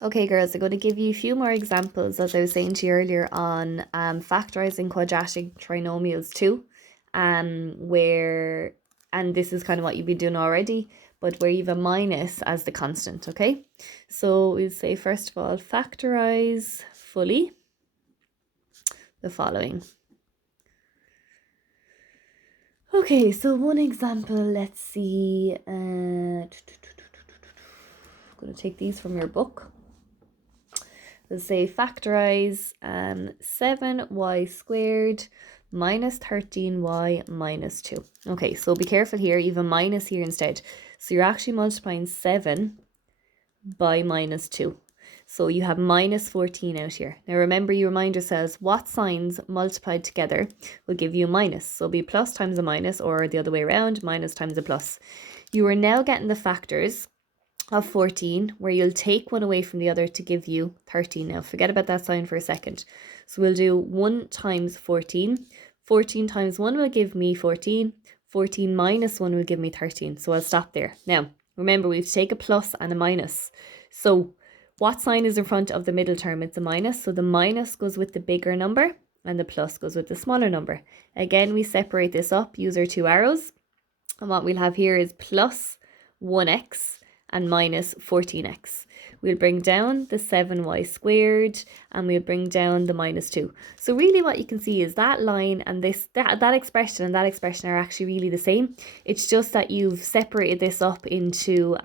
Okay, girls, I'm going to give you a few more examples, as I was saying to you earlier, on factorising quadratic trinomials too, where, and this is kind of what you've been doing already, but where you have a minus as the constant, okay? So we'll say, first of all, factorise fully the following. Okay, so one example, let's see. I'm going to take these from your book. We'll say factorise 7y squared minus 13y minus 2. Okay, so be careful here, you have a minus here instead. So you're actually multiplying 7 by minus 2. So you have minus 14 out here. Now remember, you remind yourselves what signs multiplied together will give you a minus. So it'll be plus times a minus, or the other way around, minus times a plus. You are now getting the factors of 14, where you'll take one away from the other to give you 13. Now forget about that sign for a second. So we'll do 1 times 14. 14 times 1 will give me 14. 14 minus 1 will give me 13. So I'll stop there. Now remember, we have to take a plus and a minus. So what sign is in front of the middle term? It's a minus. So the minus goes with the bigger number and the plus goes with the smaller number. Again, we separate this up, use our two arrows. And what we'll have here is plus 1x and minus 14x. We'll bring down the 7y squared and we'll bring down the minus 2. So really what you can see is that line and that expression and that expression are actually really the same. It's just that you've separated this up into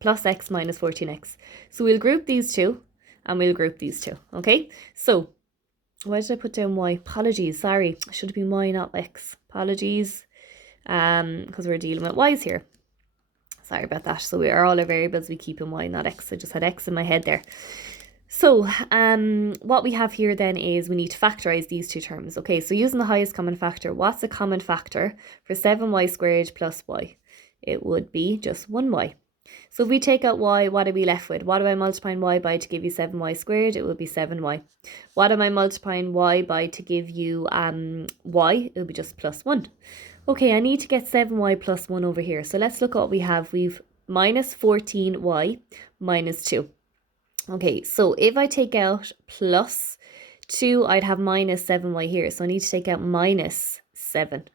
plus x minus 14x. So we'll group these two and we'll group these two. Okay, so why did I put down y? Apologies, sorry. It should have been y, not x. Apologies, because we're dealing with y's here. Sorry about that. So we are all our variables, we keep in y, not x. I just had x in my head there. So what we have here then is we need to factorise these two terms. Okay, so using the highest common factor, what's a common factor for 7y squared plus y? It would be just 1y. So if we take out y, what are we left with? What am I multiplying y by to give you 7y squared? It would be 7y. What am I multiplying y by to give you y? It would be just plus 1. Okay, I need to get 7y plus 1 over here. So let's look at what we have. We've minus 14y minus 2. Okay, so if I take out plus 2, I'd have minus 7y here. So I need to take out minus 7.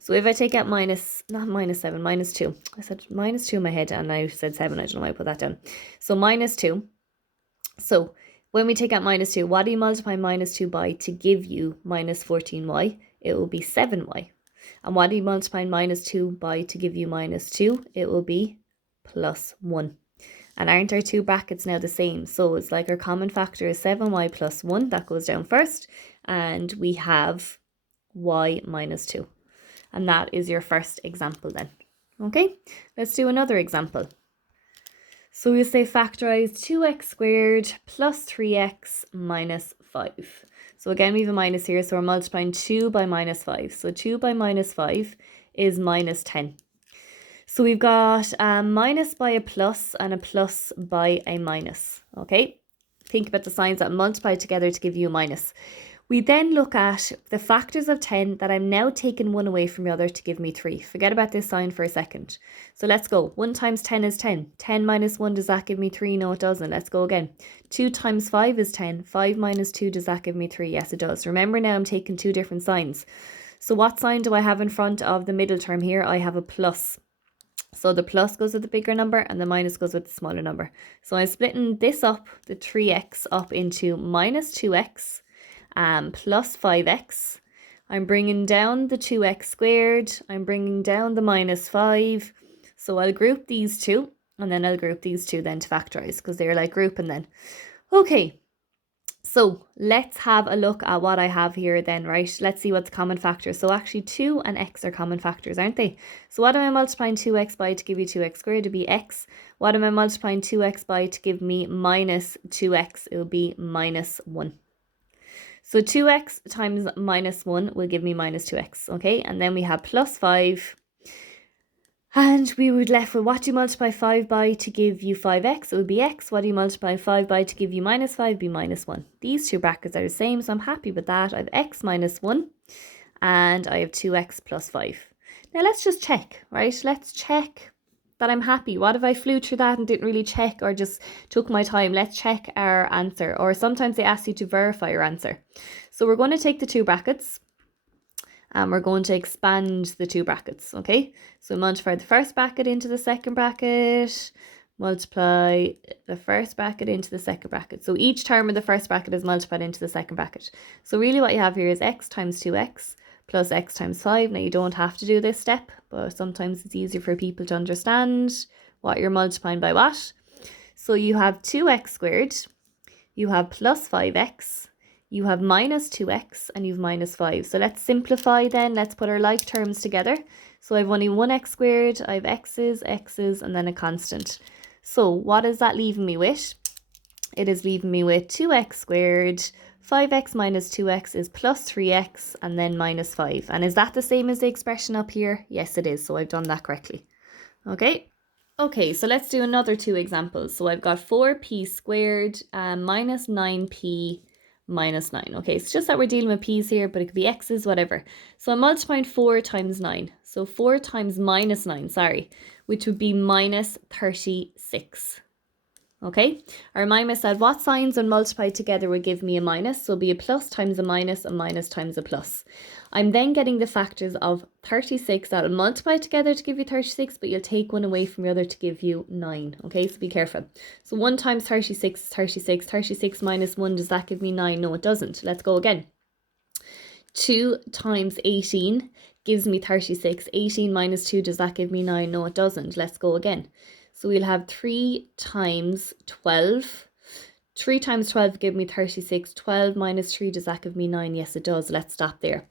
So if I take out not minus 7, minus 2. I said minus 2 in my head and I said 7. I don't know why I put that down. So minus 2. So when we take out minus 2, what do you multiply minus 2 by to give you minus 14y? It will be 7y. And what do you multiply minus 2 by to give you minus 2? It will be plus 1. And aren't our two brackets now the same? So it's like our common factor is 7y plus 1. That goes down first. And we have y minus 2. And that is your first example then. Okay, let's do another example. So we'll say factorise 2x squared plus 3x minus 5. So again, we have a minus here, so we're multiplying 2 by minus 5. So 2 by minus 5 is minus 10. So we've got a minus by a plus and a plus by a minus. Okay, think about the signs that multiply together to give you a minus. We then look at the factors of 10 that I'm now taking one away from the other to give me 3. Forget about this sign for a second. So let's go. 1 times 10 is 10. 10 minus 1, does that give me 3? No, it doesn't. Let's go again. 2 times 5 is 10. 5 minus 2, does that give me 3? Yes, it does. Remember now I'm taking two different signs. So what sign do I have in front of the middle term here? I have a plus. So the plus goes with the bigger number and the minus goes with the smaller number. So I'm splitting this up, the 3x, up into minus 2x plus 5x. I'm bringing down the 2x squared. I'm bringing down the minus 5. So I'll group these two and then I'll group these two then to factorise because they're like grouping then. Okay, so let's have a look at what I have here then, right? Let's see what's common factors. So actually 2 and x are common factors, aren't they? So what am I multiplying 2x by to give you 2x squared? It would be x. What am I multiplying 2x by to give me minus 2x? It will be minus 1. So 2x times minus 1 will give me minus 2x, okay? And then we have plus 5. And we would left with, what do you multiply 5 by to give you 5x? It would be x. What do you multiply 5 by to give you minus 5? It would be minus 1. These two brackets are the same, so I'm happy with that. I have x minus 1 and I have 2x plus 5. Now let's just check, right? Let's check that I'm happy? What if I flew through that and didn't really check or just took my time? Let's check our answer. Or sometimes they ask you to verify your answer. So we're going to take the two brackets and we're going to expand the two brackets, okay? So multiply the first bracket into the second bracket, multiply the first bracket into the second bracket. So each term of the first bracket is multiplied into the second bracket. So really what you have here is x times 2x plus x times 5. Now you don't have to do this step, but sometimes it's easier for people to understand what you're multiplying by what. So you have 2x squared, you have plus 5x, you have minus 2x, and you have minus 5. So let's simplify then. Let's put our like terms together. So I've only 1x squared, I have x's, and then a constant. So what is that leaving me with? It is leaving me with 2x squared, 5x minus 2x is plus 3x, and then minus 5. And is that the same as the expression up here? Yes, it is. So I've done that correctly. Okay. Okay, so let's do another two examples. So I've got 4p squared minus 9p minus 9. Okay, it's just that we're dealing with p's here, but it could be x's, whatever. So I'm multiplying 4 times 9. So 4 times minus 9, sorry, which would be minus 36. Okay, I remind myself what signs when multiplied together would give me a minus. So it'll be a plus times a minus times a plus. I'm then getting the factors of 36 that will multiply together to give you 36, but you'll take one away from the other to give you 9. Okay, so be careful. So 1 times 36 is 36. 36 minus 1, does that give me 9? No, it doesn't. Let's go again. 2 times 18 gives me 36. 18 minus 2, does that give me 9? No, it doesn't. Let's go again. So we'll have 3 times 12. 3 times 12 give me 36. 12 minus 3, does that give me 9? Yes, it does. Let's stop there.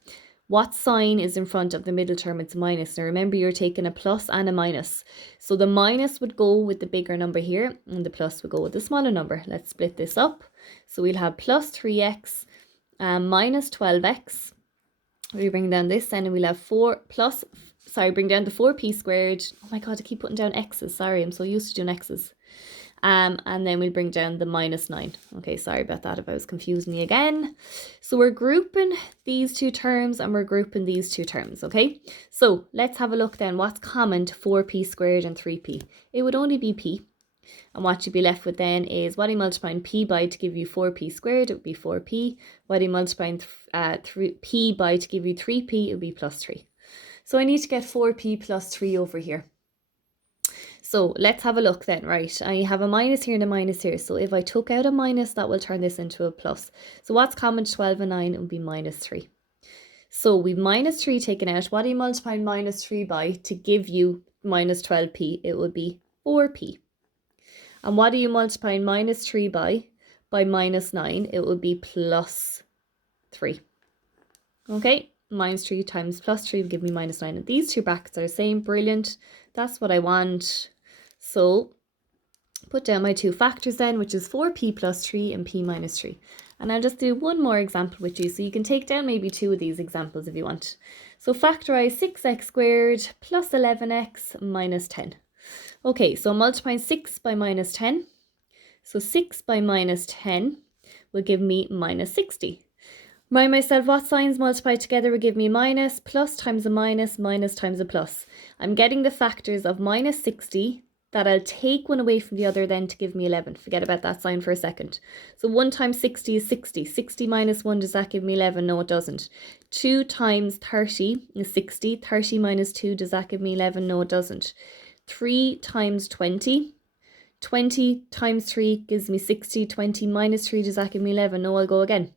What sign is in front of the middle term? It's minus. Now remember, you're taking a plus and a minus. So the minus would go with the bigger number here, and the plus would go with the smaller number. Let's split this up. So we'll have plus 3x minus 12x. We bring down this then, and we'll have bring down the 4p squared. Oh my god, I keep putting down x's. Sorry, I'm so used to doing x's. And then we'll bring down the minus 9. Okay, sorry about that if I was confusing you again. So we're grouping these two terms and we're grouping these two terms, okay? So let's have a look then. What's common to 4p squared and 3p? It would only be p. And what you'd be left with then is what are you multiplying p by to give you 4p squared? It would be 4p. What are you multiplying p by to give you 3p? It would be plus 3. So I need to get 4p plus 3 over here. So let's have a look then, right? I have a minus here and a minus here. So if I took out a minus, that will turn this into a plus. So what's common to 12 and 9? It would be minus 3. So we've minus 3 taken out. What are you multiplying minus 3 by to give you minus 12p? It would be 4p. And what are you multiplying minus 3 by minus 9? It would be plus 3. Okay, minus 3 times plus 3 will give me minus 9. And these two brackets are the same. Brilliant. That's what I want. So put down my two factors then, which is 4p plus 3 and p minus 3. And I'll just do one more example with you, so you can take down maybe two of these examples if you want. So factorize 6x squared plus 11x minus 10. Okay, so multiplying 6 by minus 10. So 6 by minus 10 will give me minus 60. Remind myself what signs multiplied together will give me minus. Plus times a minus times a plus. I'm getting the factors of minus 60 that I'll take one away from the other then to give me 11. Forget about that sign for a second. So 1 times 60 is 60. 60 minus 1, does that give me 11? No, it doesn't. 2 times 30 is 60. 30 minus 2, does that give me 11? No, it doesn't. 3 times 20. 20 times 3 gives me 60. 20 minus 3, does that give me 11? No, I'll go again.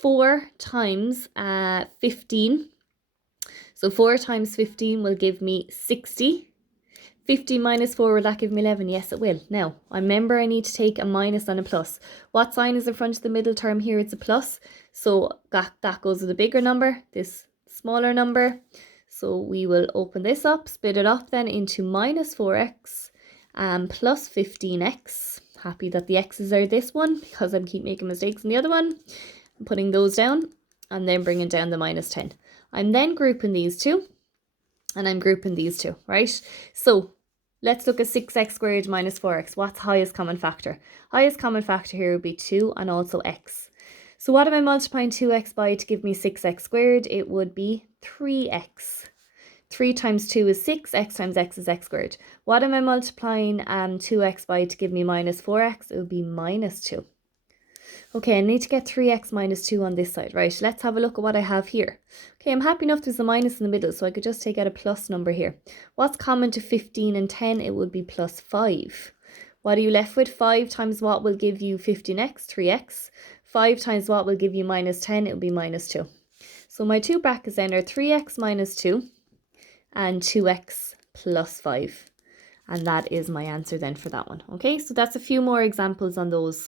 4 times 15. So 4 times 15 will give me 60. 50 minus 4, will that give me 11? Yes, it will. Now, remember I need to take a minus and a plus. What sign is in front of the middle term here? It's a plus. So that goes with a bigger number, this smaller number. So we will open this up, split it up then into minus 4x plus 15x. Happy that the x's are this one because I keep making mistakes in the other one. I'm putting those down and then bringing down the minus 10. I'm then grouping these two. And I'm grouping these two, right? So let's look at 6x squared minus 4x. What's highest common factor? Highest common factor here would be 2 and also x. So what am I multiplying 2x by to give me 6x squared? It would be 3x. 3 times 2 is 6, x times x is x squared. What am I multiplying 2x by to give me minus 4x? It would be minus 2. Okay, I need to get 3x minus 2 on this side. Right, let's have a look at what I have here. Okay, I'm happy enough there's a minus in the middle, so I could just take out a plus number here. What's common to 15 and 10? It would be plus 5. What are you left with? 5 times what will give you 15x? 3x. 5 times what will give you minus 10? It will be minus 2. So my two brackets then are 3x minus 2 and 2x plus 5. And that is my answer then for that one. Okay, so that's a few more examples on those.